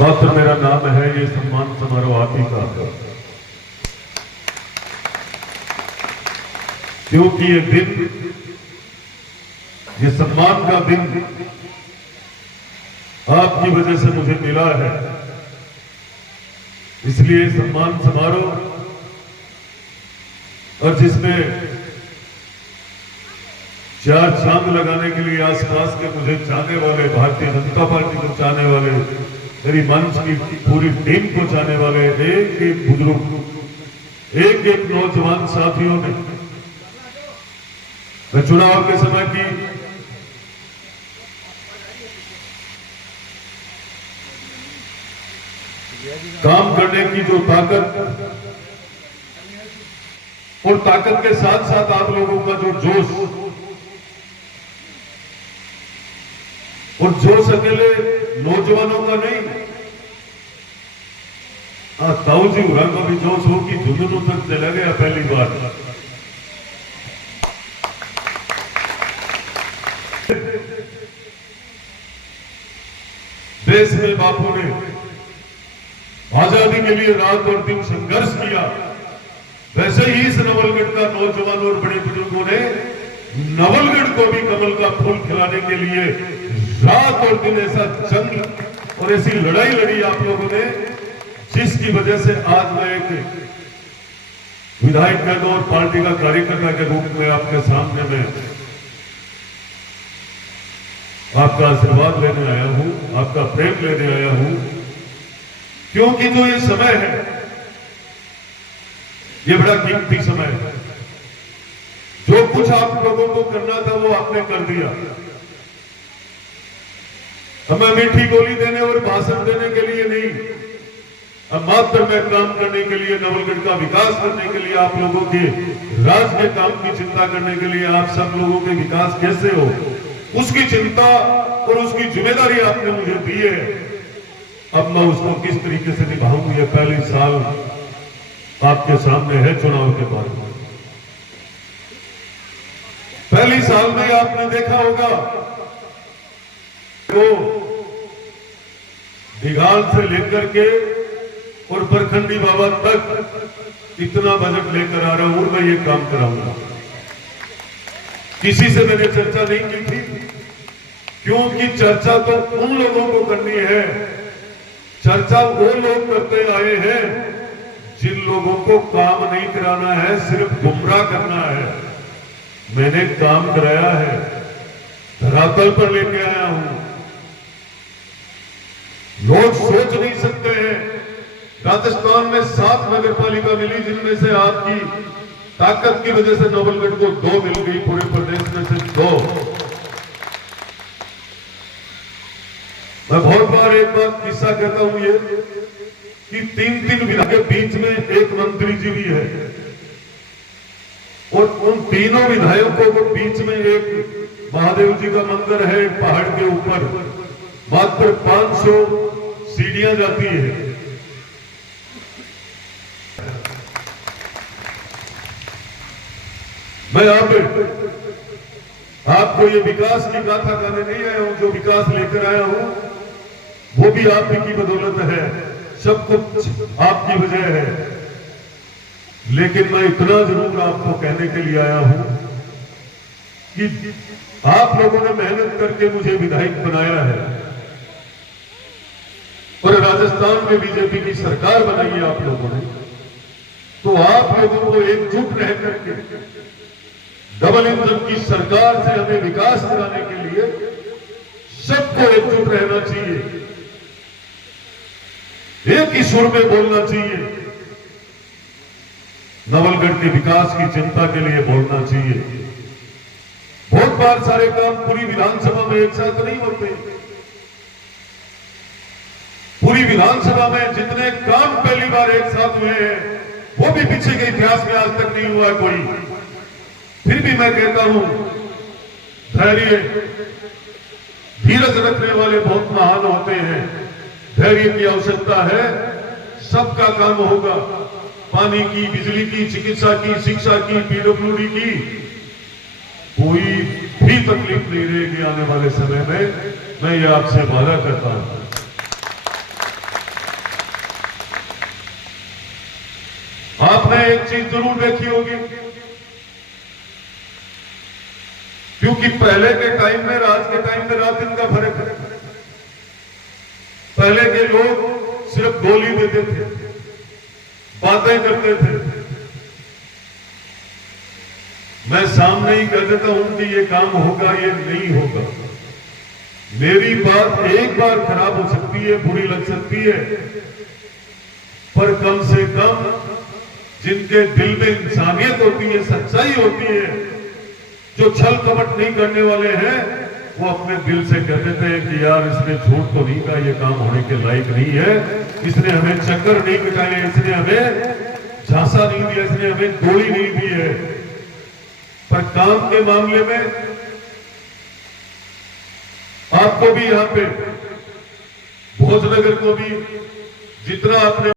मात्र मेरा नाम है, ये सम्मान समारोह आप ही का, क्योंकि ये दिन, ये सम्मान का दिन आपकी वजह से मुझे मिला है। इसलिए सम्मान समारोह, और जिसमें चार चांद लगाने के लिए आसपास के मुझे चाहने वाले, भारतीय जनता पार्टी को चाहने वाले, मेरी मंच की पूरी टीम को चाहने वाले एक एक बुजुर्ग, एक एक नौजवान साथियों ने मैं चुनाव के समय की काम करने की जो ताकत, और ताकत के साथ साथ आप लोगों का जो जोश, और जोश अकेले नौजवानों का नहीं, ताऊ जी उरा का भी जोश हो कि झुंझुनू तक चला गया पहली बार। देश में बापू ने आजादी के लिए रात और दिन संघर्ष किया, वैसे ही इस नवलगढ़ का नौजवान और बड़े बुजुर्गों ने नवलगढ़ को भी कमल का फूल खिलाने के लिए रात और दिन ऐसा जंग और ऐसी लड़ाई लड़ी आप लोगों ने, जिसकी वजह से आज मैं एक विधायक कह दो और पार्टी का कार्यकर्ता के रूप में आपके सामने मैं आपका आशीर्वाद लेने आया हूं, आपका प्रेम लेने आया हूं, क्योंकि जो ये समय है, ये बड़ा कीमती समय है। जो कुछ आप लोगों को करना था वो आपने कर दिया। हमें मीठी गोली देने और भाषण देने के लिए नहीं, अब मात्र में काम करने के लिए, नवलगढ़ का विकास करने के लिए, आप लोगों के राज्य के काम की चिंता करने के लिए, आप सब लोगों के विकास कैसे हो उसकी चिंता और उसकी जिम्मेदारी आपने मुझे दी है। अब मैं उसको किस तरीके से निभाऊं, ये पहली साल आपके सामने है चुनाव के बाद। पहली साल में आपने देखा होगा तो दिगाल से लेकर के और परखंडी बाबा तक इतना बजट लेकर आ रहा हूं और मैं ये काम कराऊंगा। किसी से मैंने चर्चा नहीं की थी, क्योंकि चर्चा तो उन लोगों को करनी है, चर्चा वो लोग करते आए हैं जिन लोगों को काम नहीं कराना है, सिर्फ गुमराह करना है। मैंने काम कराया है, धरातल पर लेके आया हूं। लोग सोच नहीं सकते हैं, राजस्थान में 7 नगर पालिका मिली, जिनमें से आपकी ताकत की वजह से नवलगढ़ को 2 मिल गई, पूरे प्रदेश में से 2। मैं बहुत बार एक बात किस्सा कहता हूं ये कि 3-3 विधायक के बीच में एक मंत्री जी भी है, और उन तीनों विधायकों के बीच में एक महादेव जी का मंदिर है पहाड़ के ऊपर, मात्र 500 सीढ़ियां जाती है। मैं आपको ये विकास की गाथा गाने नहीं आया हूं, जो विकास लेकर आया हूं वो भी आप ही की बदौलत है, सब कुछ आपकी वजह है। लेकिन मैं इतना जरूर आपको कहने के लिए आया हूं कि आप लोगों ने मेहनत करके मुझे विधायक बनाया है, और राजस्थान में बीजेपी की सरकार बनाई है आप लोगों ने, तो आप लोगों को एकजुट रह करके डबल इंजन की सरकार से हमें विकास कराने के लिए सबको एकजुट रहना चाहिए, एक ही सुर में बोलना चाहिए, नवलगढ़ के विकास की चिंता के लिए बोलना चाहिए। बहुत बार सारे काम पूरी विधानसभा में एक साथ नहीं होते। पूरी विधानसभा में जितने काम पहली बार एक साथ हुए हैं वो भी पीछे के इतिहास में आज तक नहीं हुआ कोई। फिर भी मैं कहता हूं, धैर्य, धीरज रखने वाले बहुत महान होते हैं। धैर्य की आवश्यकता है, सबका काम होगा, पानी की, बिजली की, चिकित्सा की, शिक्षा की, पीडब्ल्यूडी की, कोई भी तकलीफ नहीं रहेगी आने वाले समय में। मैं ये आपसे वादा करता हूं। आपने एक चीज जरूर देखी होगी, क्योंकि पहले के टाइम में आज के टाइम में रात दिन का फर्क है। पहले के लोग सिर्फ गोली देते थे, बातें करते थे। मैं सामने ही कह देता हूं कि ये काम होगा, ये नहीं होगा। मेरी बात एक बार खराब हो सकती है, बुरी लग सकती है, पर कम से कम जिनके दिल में इंसानियत होती है, सच्चाई होती है, जो छल कपट नहीं करने वाले हैं, वो अपने दिल से कह देते हैं कि यार इसने झूठ तो नहीं कहा, ये काम होने के लायक नहीं है, इसने हमें चक्कर नहीं कटाए, इसने हमें झांसा नहीं दिया, इसने हमें गोली नहीं दी है। पर काम के मामले में आपको भी यहां पे भोजनगर को भी जितना आपने